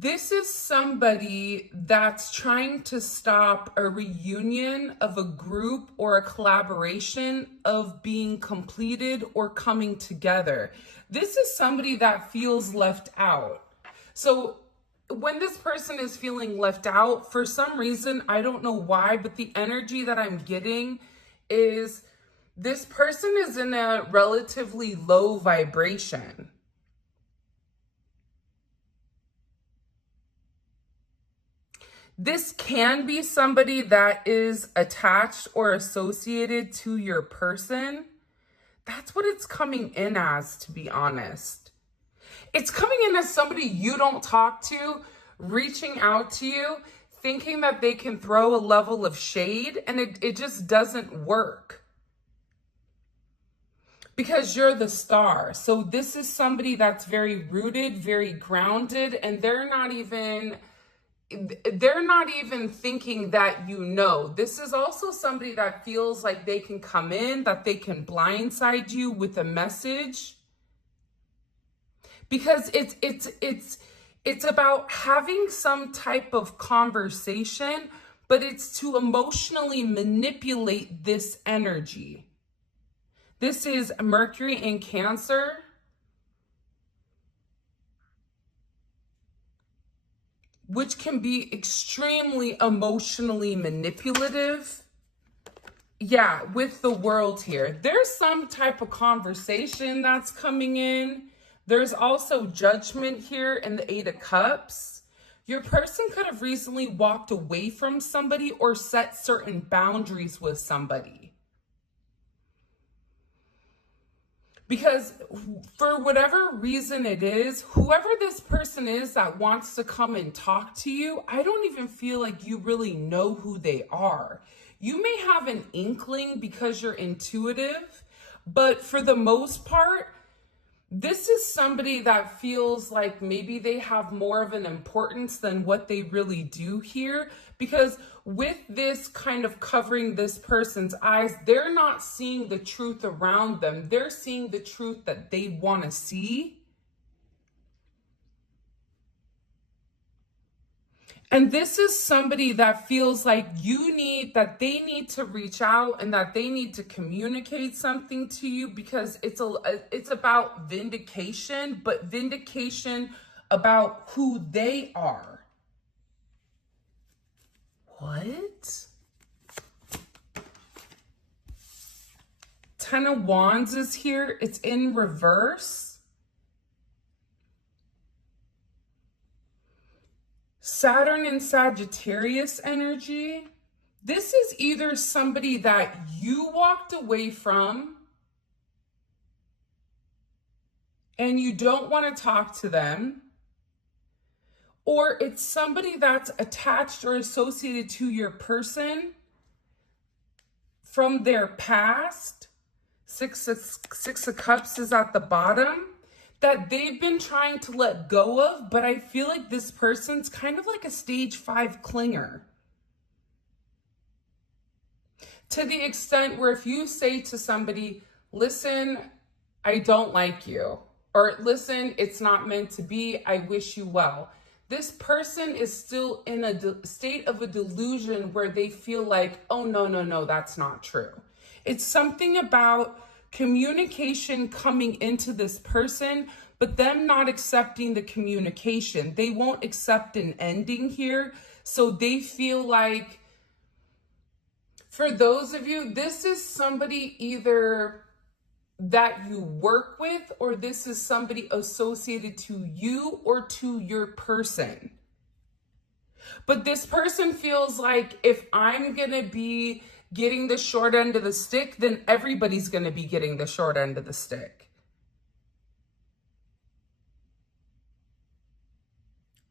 This is somebody that's trying to stop a reunion of a group or a collaboration of being completed or coming together. This is somebody that feels left out. So when this person is feeling left out, for some reason, I don't know why, but the energy that I'm getting is this person is in a relatively low vibration. This can be somebody that is attached or associated to your person. That's what it's coming in as, to be honest. It's coming in as somebody you don't talk to, reaching out to you, thinking that they can throw a level of shade, and it just doesn't work. Because you're the star. So this is somebody that's very rooted, very grounded, and they're not even thinking that you know. This is also somebody that feels like they can come in, that they can blindside you with a message. Because it's about having some type of conversation, but it's to emotionally manipulate this energy. This is Mercury in Cancer. Which can be extremely emotionally manipulative. Yeah, with the World here. There's some type of conversation that's coming in. There's also Judgment here in the Eight of Cups. Your person could have recently walked away from somebody or set certain boundaries with somebody. Because for whatever reason it is, whoever this person is that wants to come and talk to you, I don't even feel like you really know who they are. You may have an inkling because you're intuitive, but for the most part, this is somebody that feels like maybe they have more of an importance than what they really do here. Because with this kind of covering this person's eyes, they're not seeing the truth around them. They're seeing the truth that they want to see. And this is somebody that feels like that they need to reach out and that they need to communicate something to you, because it's about vindication, but vindication about who they are. What? Ten of Wands is here. It's in reverse. Saturn and Sagittarius energy. This is either somebody that you walked away from and you don't want to talk to them, or it's somebody that's attached or associated to your person from their past. Six of Cups is at the bottom, that they've been trying to let go of, but I feel like this person's kind of like a stage 5 clinger. To the extent where if you say to somebody, listen, I don't like you, or listen, it's not meant to be, I wish you well. This person is still in a state of a delusion where they feel like, oh, no, that's not true. It's something about communication coming into this person, but them not accepting the communication. They won't accept an ending here. So they feel like, for those of you, this is somebody either that you work with, or this is somebody associated to you or to your person. But this person feels like, if I'm going to be getting the short end of the stick, then everybody's going to be getting the short end of the stick.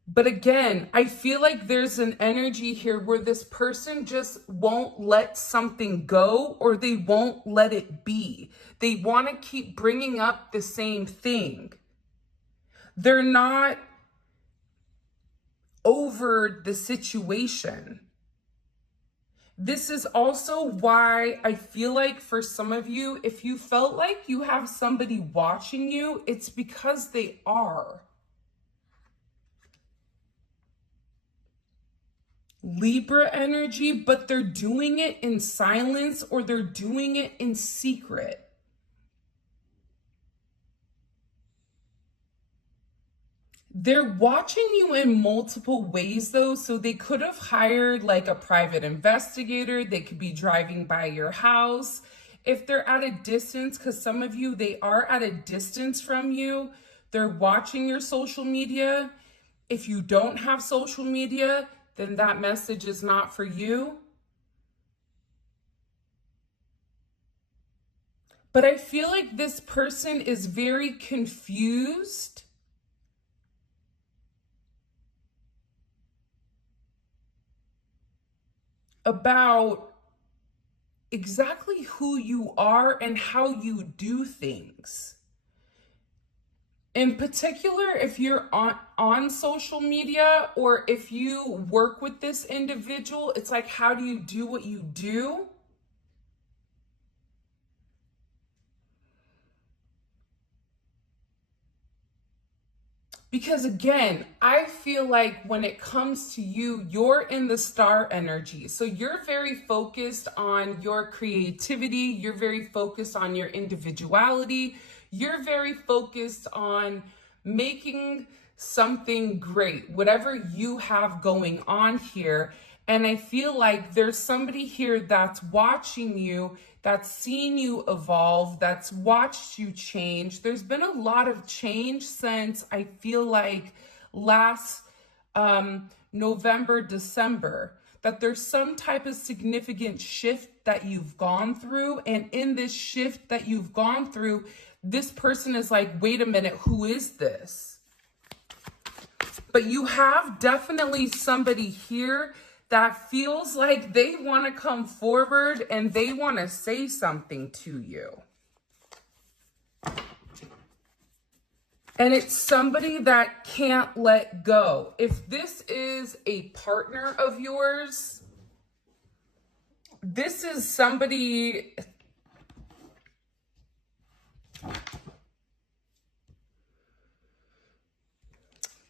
But again, I feel like there's an energy here where this person just won't let something go, or they won't let it be. They want to keep bringing up the same thing. They're not over the situation. This is also why I feel like for some of you, if you felt like you have somebody watching you, it's because they are. Libra energy, but they're doing it in silence or they're doing it in secret. They're watching you in multiple ways though, so they could have hired like a private investigator. They could be driving by your house. If they're at a distance, because some of you, they are at a distance from you, they're watching your social media. If you don't have social media, then that message is not for you. But I feel like this person is very confused about exactly who you are and how you do things. In particular, if you're on social media or if you work with this individual, it's like, how do you do what you do? Because again, I feel like when it comes to you, you're in the star energy. So you're very focused on your creativity. You're very focused on your individuality. You're very focused on making something great, whatever you have going on here. And I feel like there's somebody here that's watching you, that's seen you evolve, that's watched you change. There's been a lot of change since I feel like last November, December, that there's some type of significant shift that you've gone through. And in this shift that you've gone through, this person is like, wait a minute, who is this? But you have definitely somebody here that feels like they want to come forward and they want to say something to you. And it's somebody that can't let go. If this is a partner of yours, this is somebody...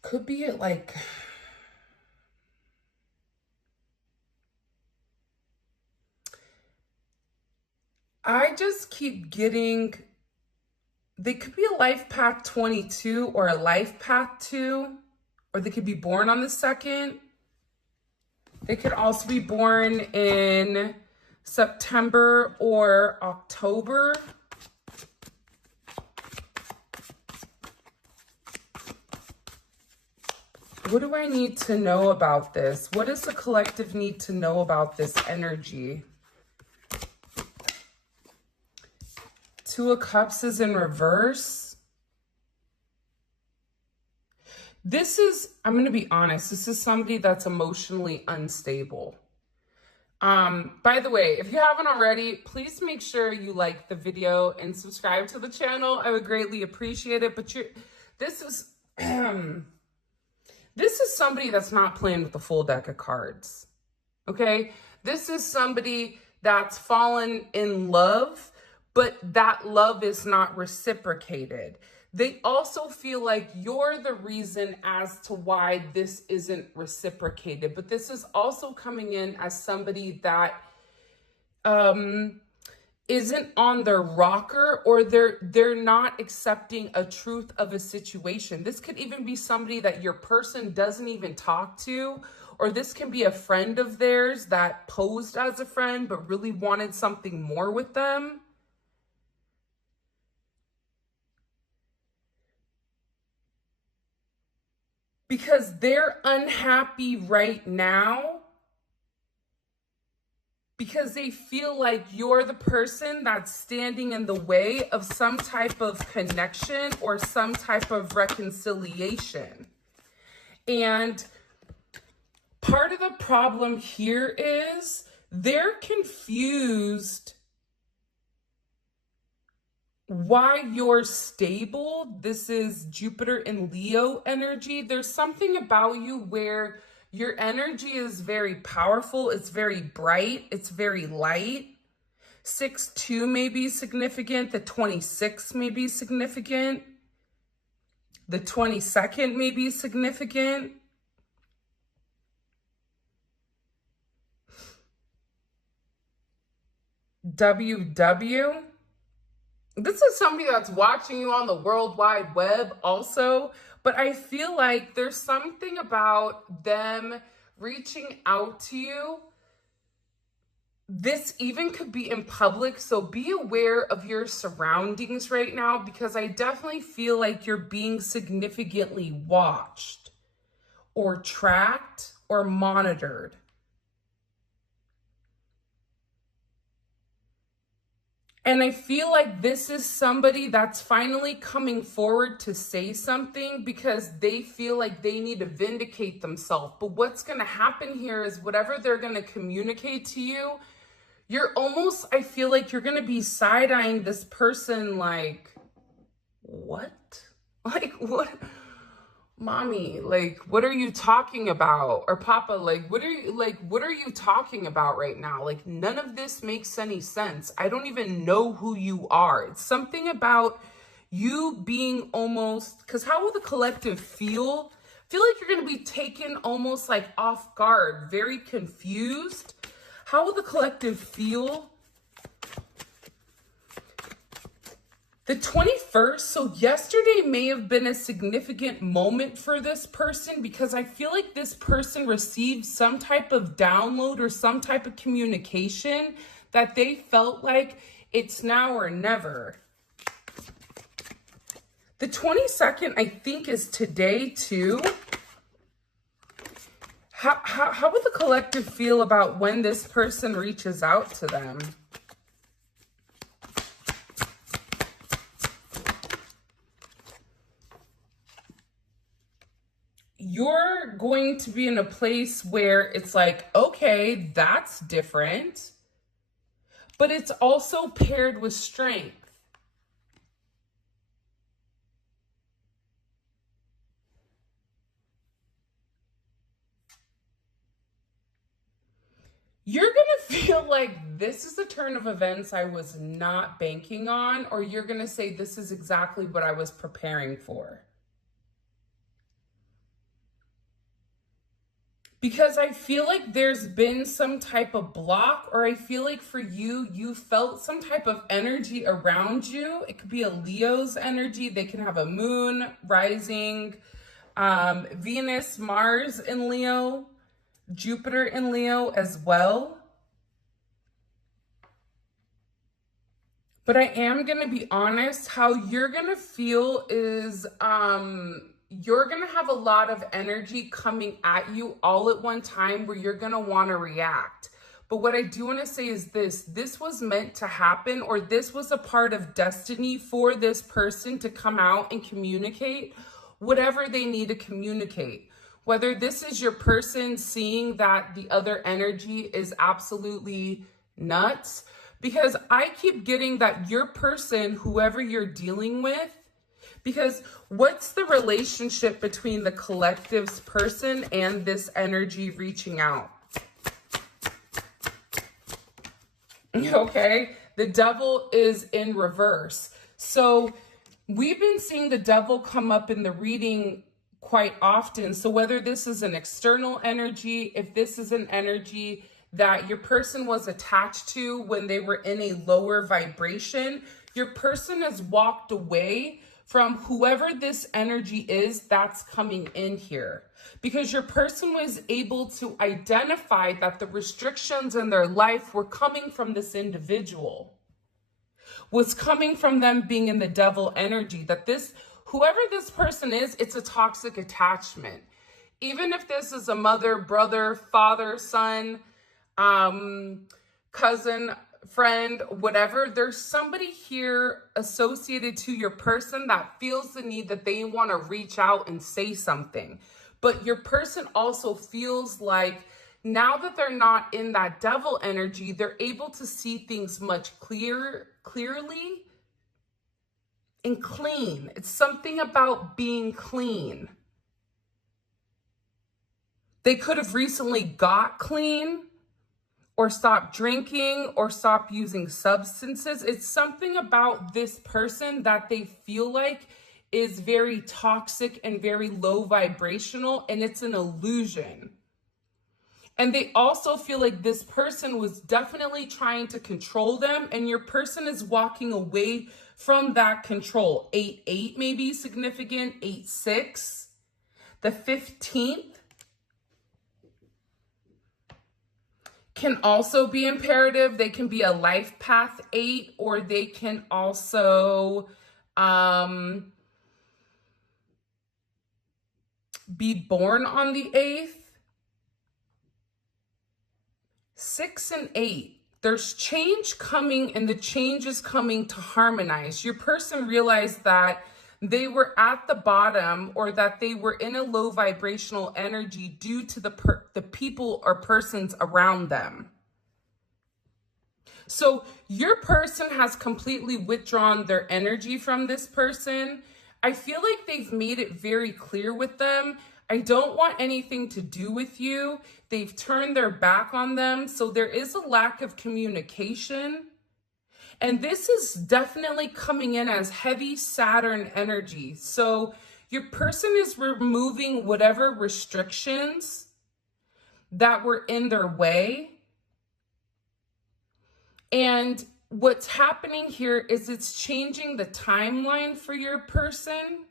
Could be like... I just keep getting, they could be a life path 22 or a life path 2, or they could be born on the 2nd. They could also be born in September or October. What do I need to know about this? What does the collective need to know about this energy? Two of Cups is in reverse. This is, I'm going to be honest, this is somebody that's emotionally unstable. By the way, if you haven't already, please make sure you like the video and subscribe to the channel. I would greatly appreciate it. But this is this is somebody that's not playing with the full deck of cards. Okay? This is somebody that's fallen in love, but that love is not reciprocated. They also feel like you're the reason as to why this isn't reciprocated. But this is also coming in as somebody that isn't on their rocker, or they're not accepting a truth of a situation. This could even be somebody that your person doesn't even talk to, or this can be a friend of theirs that posed as a friend but really wanted something more with them. Because they're unhappy right now because they feel like you're the person that's standing in the way of some type of connection or some type of reconciliation. And part of the problem here is they're confused why you're stable. This is Jupiter and Leo energy. There's something about you where your energy is very powerful. It's very bright. It's very light. 6-2 may be significant. The 26 may be significant. The 22nd may be significant. WW. This is somebody that's watching you on the World Wide Web also, but I feel like there's something about them reaching out to you. This even could be in public, so be aware of your surroundings right now, because I definitely feel like you're being significantly watched or tracked or monitored. And I feel like this is somebody that's finally coming forward to say something because they feel like they need to vindicate themselves. But what's going to happen here is whatever they're going to communicate to you, you're almost, I feel like you're going to be side-eyeing this person like, what? Like, what? Mommy, like, what are you talking about? Or Papa, like, what are you talking about right now? Like, none of this makes any sense. I don't even know who you are. It's something about you being almost, because how will the collective feel? Feel like you're going to be taken almost like off guard, very confused. How will the collective feel? The 21st, so yesterday may have been a significant moment for this person because I feel like this person received some type of download or some type of communication that they felt like it's now or never. The 22nd, I think, is today too. How would the collective feel about when this person reaches out to them? You're going to be in a place where it's like, okay, that's different, but it's also paired with strength. You're going to feel like this is a turn of events I was not banking on, or you're going to say, this is exactly what I was preparing for. Because I feel like there's been some type of block, or I feel like for you, you felt some type of energy around you. It could be a Leo's energy. They can have a moon, rising, Venus, Mars in Leo, Jupiter in Leo as well. But I am going to be honest, how you're going to feel is you're going to have a lot of energy coming at you all at one time where you're going to want to react. But what I do want to say is this was meant to happen, or this was a part of destiny for this person to come out and communicate whatever they need to communicate. Whether this is your person seeing that the other energy is absolutely nuts, because I keep getting that your person, whoever you're dealing with, because what's the relationship between the collective's person and this energy reaching out? Okay, the devil is in reverse. So we've been seeing the devil come up in the reading quite often. So whether this is an external energy, if this is an energy that your person was attached to when they were in a lower vibration, your person has walked away from whoever this energy is that's coming in here, because your person was able to identify that the restrictions in their life were coming from this individual, was coming from them being in the devil energy, that this, whoever this person is, it's a toxic attachment. Even if this is a mother, brother, father, son, cousin, friend, whatever, there's somebody here associated to your person that feels the need that they want to reach out and say something. But your person also feels like now that they're not in that devil energy, they're able to see things much clearly and clean. It's something about being clean. They could have recently got clean, or stop drinking, or stop using substances. It's something about this person that they feel like is very toxic and very low vibrational, and it's an illusion. And they also feel like this person was definitely trying to control them, and your person is walking away from that control. 8-8 may be significant, 8-6. The 15th can also be imperative. They can be a life path 8, or they can also be born on the 8th. 6 and 8, there's change coming, and the change is coming to harmonize. Your person realized that they were at the bottom, or that they were in a low vibrational energy due to the people or persons around them. So your person has completely withdrawn their energy from this person. I feel like they've made it very clear with them, I don't want anything to do with you. They've turned their back on them. So there is a lack of communication. And this is definitely coming in as heavy Saturn energy. So your person is removing whatever restrictions that were in their way. And what's happening here is it's changing the timeline for your person.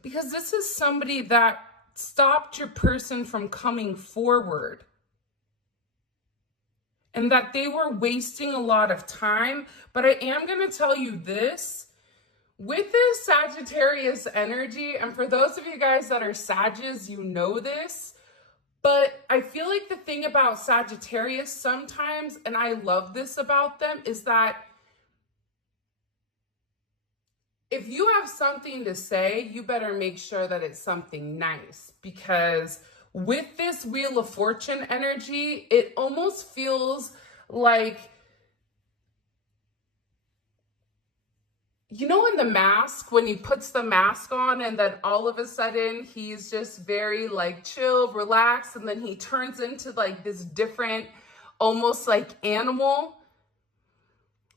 Because this is somebody that stopped your person from coming forward. And that they were wasting a lot of time. But I am going to tell you this. With this Sagittarius energy, and for those of you guys that are Sagittarius, you know this. But I feel like the thing about Sagittarius sometimes, and I love this about them, is that if you have something to say, you better make sure that it's something nice. Because with this Wheel of Fortune energy, it almost feels like, you know, in The Mask, when he puts the mask on and then all of a sudden he's just very like chill, relaxed, and then he turns into like this different, almost like animal,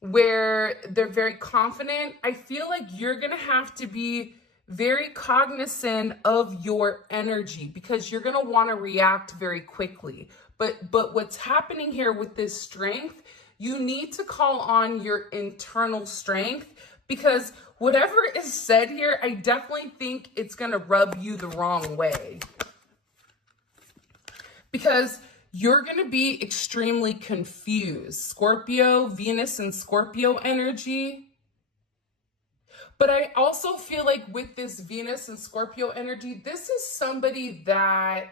where they're very confident. I feel like you're going to have to be very cognizant of your energy, because you're going to want to react very quickly. But what's happening here with this strength, you need to call on your internal strength, because whatever is said here, I definitely think it's going to rub you the wrong way. Because you're going to be extremely confused. Scorpio, Venus and Scorpio energy. But I also feel like with this Venus and Scorpio energy, this is somebody that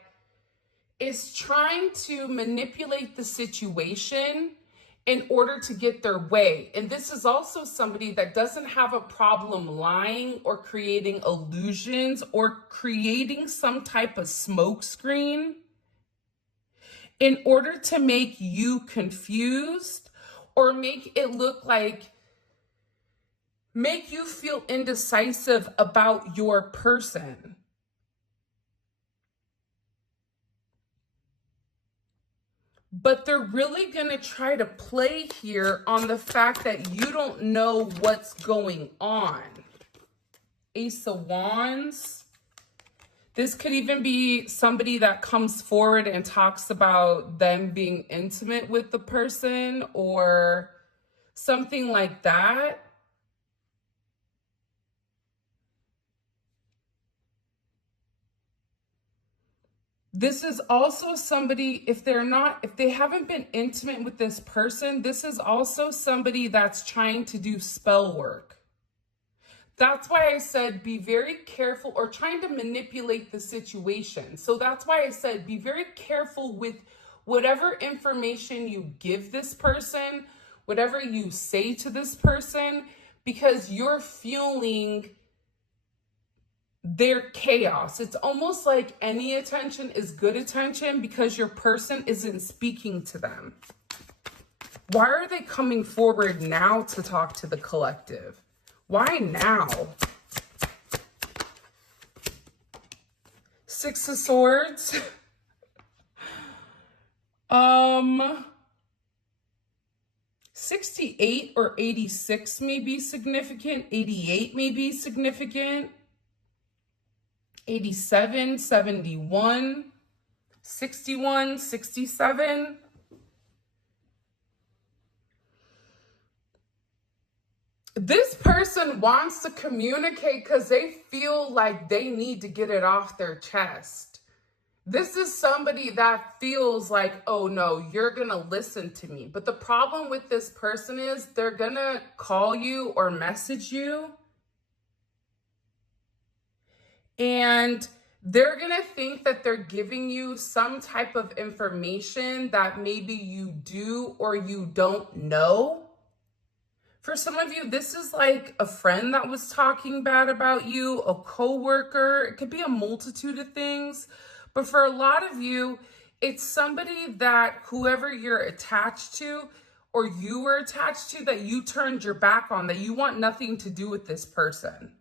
is trying to manipulate the situation in order to get their way. And this is also somebody that doesn't have a problem lying or creating illusions or creating some type of smokescreen in order to make you confused, or make it look like, make you feel indecisive about your person. But they're really going to try to play here on the fact that you don't know what's going on. Ace of Wands. This could even be somebody that comes forward and talks about them being intimate with the person or something like that. This is also somebody, if they haven't been intimate with this person, this is also somebody that's trying to do spell work. That's why I said be very careful, or trying to manipulate the situation. So that's why I said be very careful with whatever information you give this person, whatever you say to this person, because you're fueling their chaos. It's almost like any attention is good attention because your person isn't speaking to them. Why are they coming forward now to talk to the collective? Why now? Six of Swords. 68 or 86 may be significant. 88 may be significant. 87, 71. 61, 67. This person wants to communicate because they feel like they need to get it off their chest. This is somebody that feels like, oh no, you're going to listen to me. But the problem with this person is they're going to call you or message you, and they're going to think that they're giving you some type of information that maybe you do or you don't know. For some of you, this is like a friend that was talking bad about you, a coworker. It could be a multitude of things. But for a lot of you, it's somebody that whoever you're attached to or you were attached to, that you turned your back on, that you want nothing to do with this person.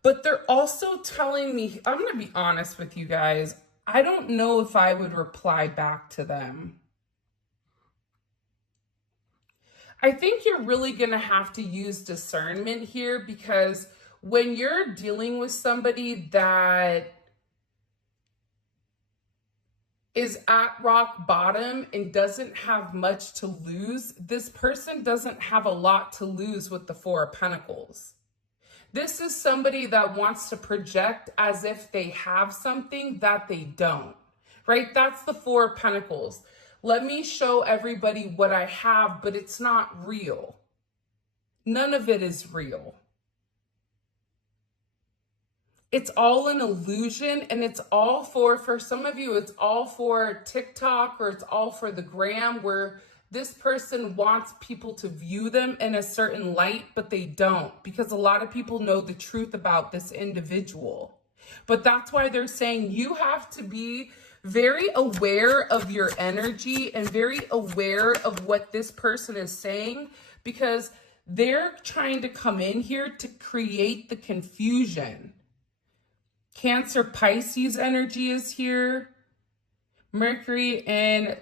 But they're also telling me, I'm going to be honest with you guys, I don't know if I would reply back to them. I think you're really going to have to use discernment here, because when you're dealing with somebody that is at rock bottom and doesn't have much to lose, this person doesn't have a lot to lose with the Four of Pentacles. This is somebody that wants to project as if they have something that they don't, right? That's the Four of Pentacles. Let me show everybody what I have, but it's not real. None of it is real. It's all an illusion, and it's all for some of you, it's all for TikTok, or it's all for the gram, where this person wants people to view them in a certain light, but they don't, because a lot of people know the truth about this individual. But that's why they're saying you have to be very aware of your energy and very aware of what this person is saying, because they're trying to come in here to create the confusion. Cancer, Pisces energy is here. Mercury and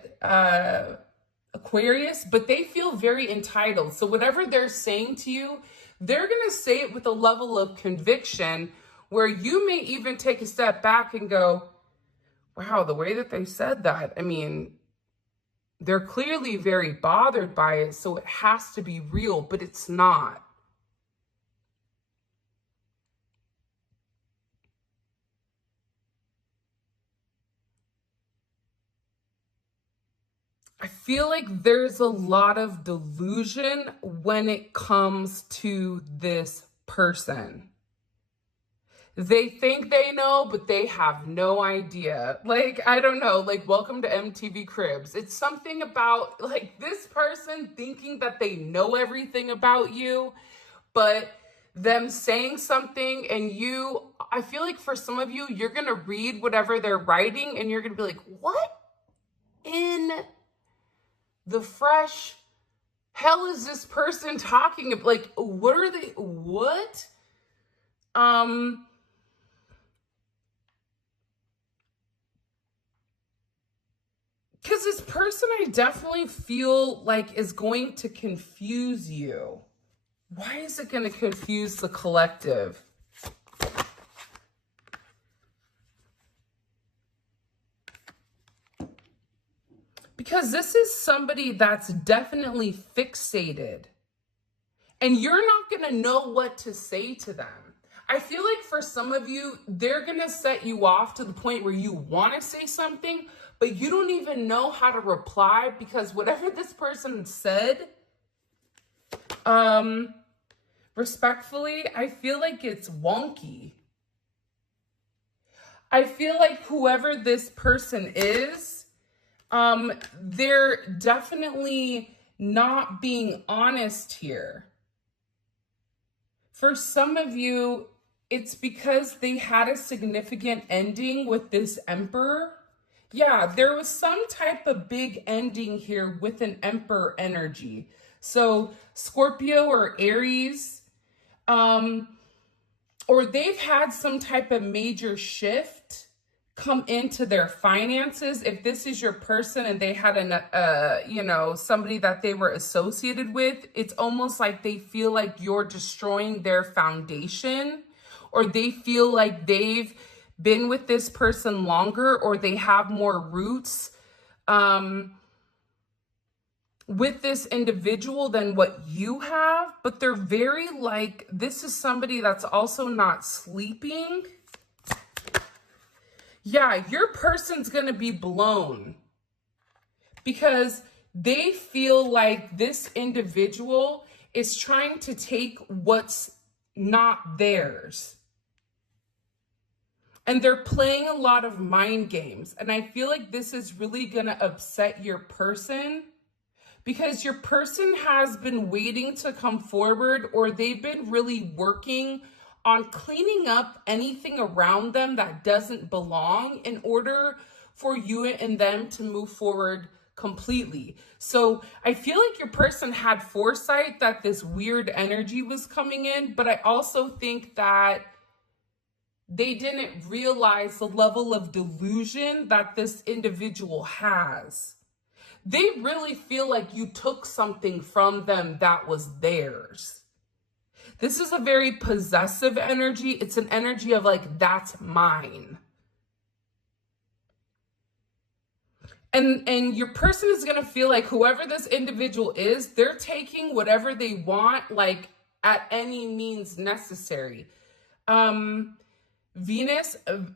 Aquarius, but they feel very entitled. So whatever they're saying to you, they're going to say it with a level of conviction where you may even take a step back and go, wow, the way that they said that, I mean, they're clearly very bothered by it, so it has to be real, but it's not. I feel like there's a lot of delusion when it comes to this person. They think they know, but they have no idea. Like, I don't know, like, welcome to MTV Cribs. It's something about, like, this person thinking that they know everything about you, but them saying something, and you, I feel like for some of you, you're going to read whatever they're writing, and you're going to be like, what in the fresh hell is this person talking about? Like, what are they, what? Because this person, I definitely feel like, is going to confuse you. Why is it going to confuse the collective? Because this is somebody that's definitely fixated, and you're not going to know what to say to them. I feel like for some of you, they're going to set you off to the point where you want to say something, but you don't even know how to reply, because whatever this person said, respectfully, I feel like it's wonky. I feel like whoever this person is, they're definitely not being honest here. For some of you, it's because they had a significant ending with this Emperor. Yeah, there was some type of big ending here with an Emperor energy. So Scorpio or Aries, or they've had some type of major shift come into their finances. If this is your person and they had somebody that they were associated with, it's almost like they feel like you're destroying their foundation, or they feel like they've been with this person longer, or they have more roots with this individual than what you have. But they're very like, this is somebody that's also not sleeping. Yeah, your person's going to be blown because they feel like this individual is trying to take what's not theirs. And they're playing a lot of mind games. And I feel like this is really going to upset your person, because your person has been waiting to come forward, or they've been really working on cleaning up anything around them that doesn't belong in order for you and them to move forward completely. So I feel like your person had foresight that this weird energy was coming in, but I also think that they didn't realize the level of delusion that this individual has. They really feel like you took something from them that was theirs. This is a very possessive energy. It's an energy of like, that's mine. And your person is going to feel like whoever this individual is, they're taking whatever they want, like at any means necessary. Venus and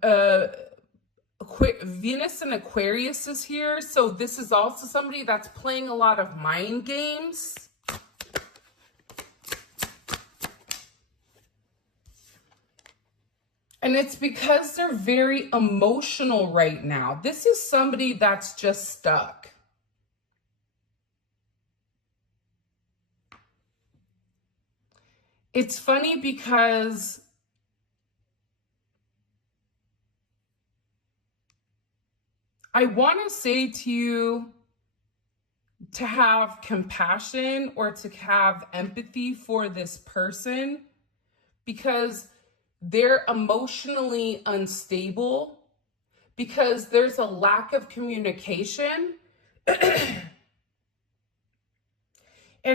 Aquarius is here. So this is also somebody that's playing a lot of mind games. And it's because they're very emotional right now. This is somebody that's just stuck. It's funny because I want to say to you to have compassion or to have empathy for this person, because they're emotionally unstable, because there's a lack of communication. And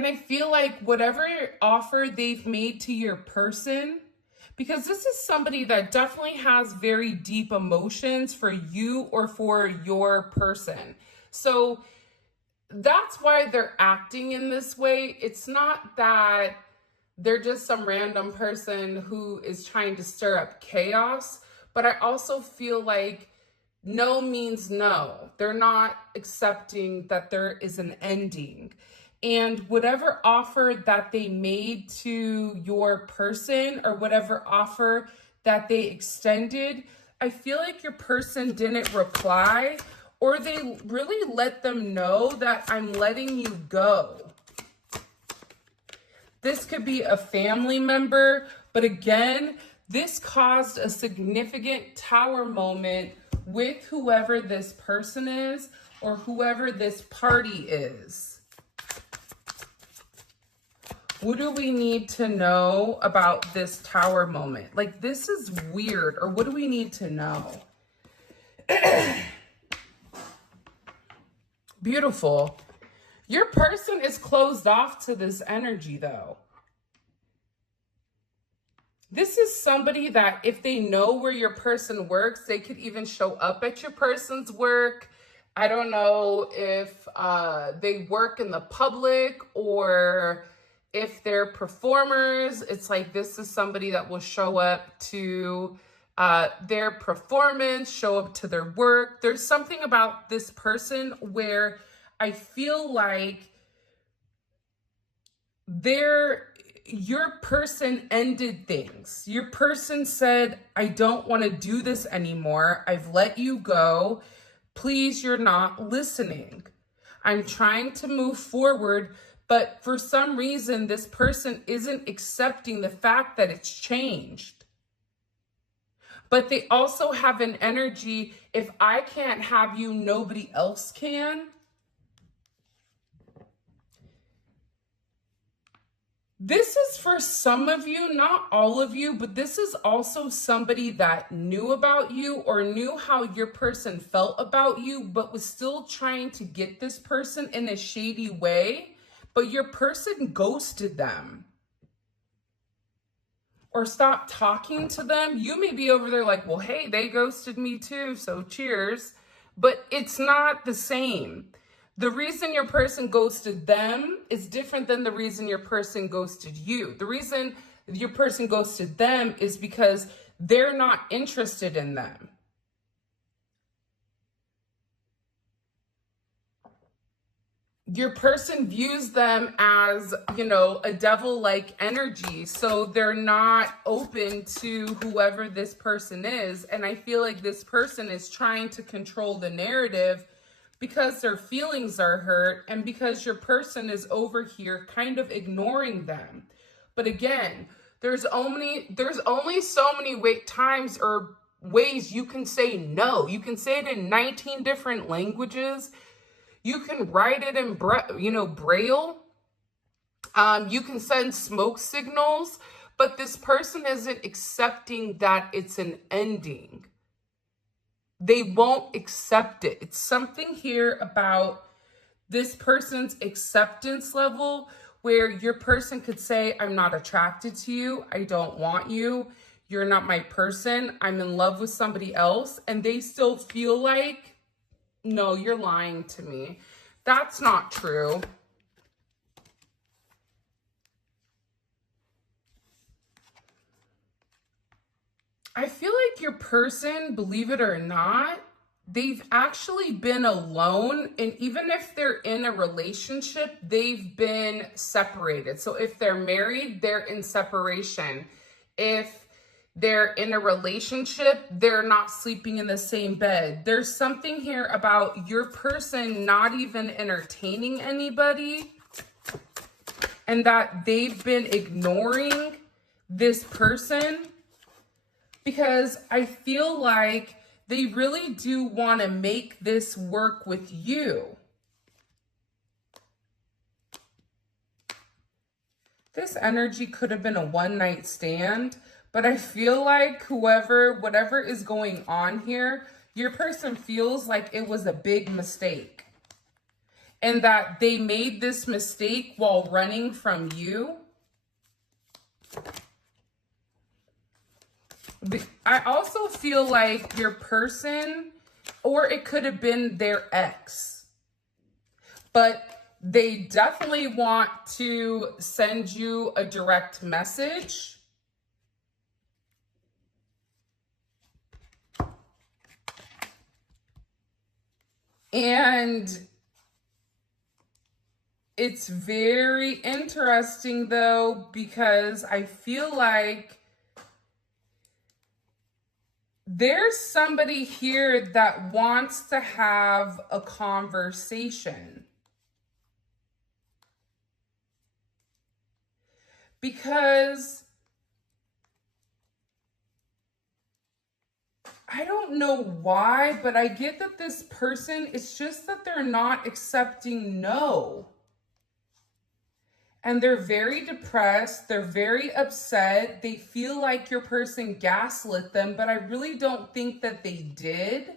I feel like whatever offer they've made to your person, because this is somebody that definitely has very deep emotions for you or for your person. So that's why they're acting in this way. It's not that they're just some random person who is trying to stir up chaos, but I also feel like no means no. They're not accepting that there is an ending. And whatever offer that they made to your person, or whatever offer that they extended, I feel like your person didn't reply, or they really let them know that I'm letting you go. This could be a family member, but again, this caused a significant tower moment with whoever this person is, or whoever this party is. What do we need to know about this tower moment? Like, this is weird, or what do we need to know? Beautiful. Your person is closed off to this energy, though. This is somebody that if they know where your person works, they could even show up at your person's work. I don't know if they work in the public, or if they're performers. It's like, this is somebody that will show up to their performance, show up to their work. There's something about this person where I feel like your person ended things. Your person said, I don't want to do this anymore. I've let you go. Please, you're not listening. I'm trying to move forward, but for some reason, this person isn't accepting the fact that it's changed. But they also have an energy, if I can't have you, nobody else can. This is for some of you, not all of you, but this is also somebody that knew about you or knew how your person felt about you, but was still trying to get this person in a shady way, but your person ghosted them or stopped talking to them. You may be over there like, well, hey, they ghosted me too, so cheers. But it's not the same. The reason your person ghosted them is different than the reason your person ghosted you. The reason your person ghosted them is because they're not interested in them. Your person views them as, a devil-like energy. So they're not open to whoever this person is. And I feel like this person is trying to control the narrative because their feelings are hurt and because your person is over here kind of ignoring them. But again, there's only so many times or ways you can say no. You can say it in 19 different languages. You can write it in Braille. You can send smoke signals, but this person isn't accepting that it's an ending. They won't accept it. It's something here about this person's acceptance level where your person could say, I'm not attracted to you. I don't want you. You're not my person. I'm in love with somebody else. And they still feel like, no, you're lying to me. That's not true. I feel like your person, believe it or not, they've actually been alone. And even if they're in a relationship, they've been separated. So if they're married, they're in separation. If they're in a relationship, they're not sleeping in the same bed. There's something here about your person not even entertaining anybody and that they've been ignoring this person. Because I feel like they really do want to make this work with you. This energy could have been a one-night stand, but I feel like whatever is going on here, your person feels like it was a big mistake. And that they made this mistake while running from you. I also feel like your person, or it could have been their ex, but they definitely want to send you a direct message. And it's very interesting though, because I feel like there's somebody here that wants to have a conversation. Because I don't know why, but I get that this person, it's just that they're not accepting no. And they're very depressed. They're very upset. They feel like your person gaslit them, but I really don't think that they did.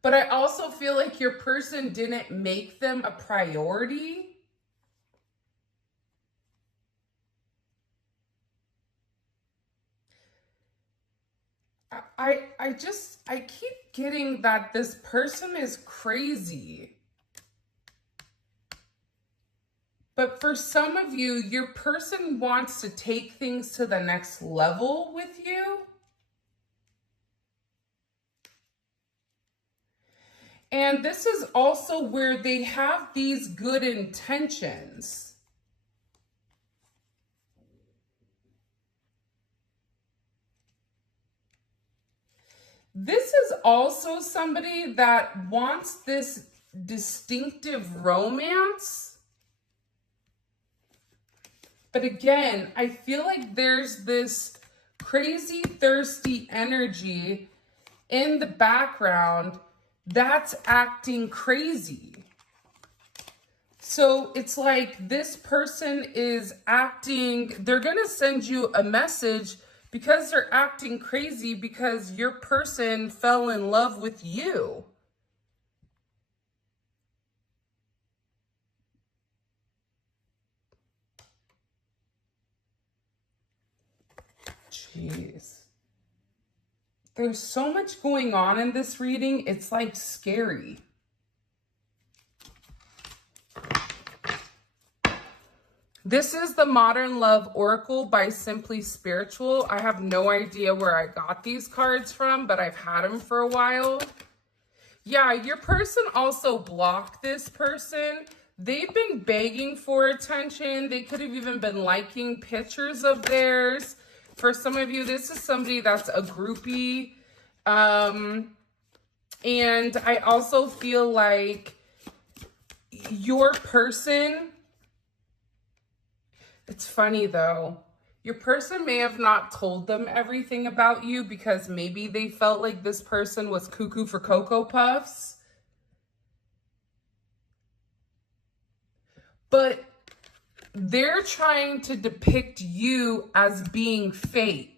But I also feel like your person didn't make them a priority. I keep getting that this person is crazy. But for some of you, your person wants to take things to the next level with you. And this is also where they have these good intentions. This is also somebody that wants this distinctive romance. But again, I feel like there's this crazy, thirsty energy in the background that's acting crazy. So it's like this person is acting, they're going to send you a message because they're acting crazy because your person fell in love with you. Jeez. There's so much going on in this reading. It's like scary. This is the Modern Love Oracle by Simply Spiritual. I have no idea where I got these cards from, but I've had them for a while. Yeah, your person also blocked this person. They've been begging for attention. They could have even been liking pictures of theirs. For some of you, this is somebody that's a groupie. And I also feel like your person, it's funny though, your person may have not told them everything about you because maybe they felt like this person was cuckoo for Cocoa Puffs. But they're trying to depict you as being fake.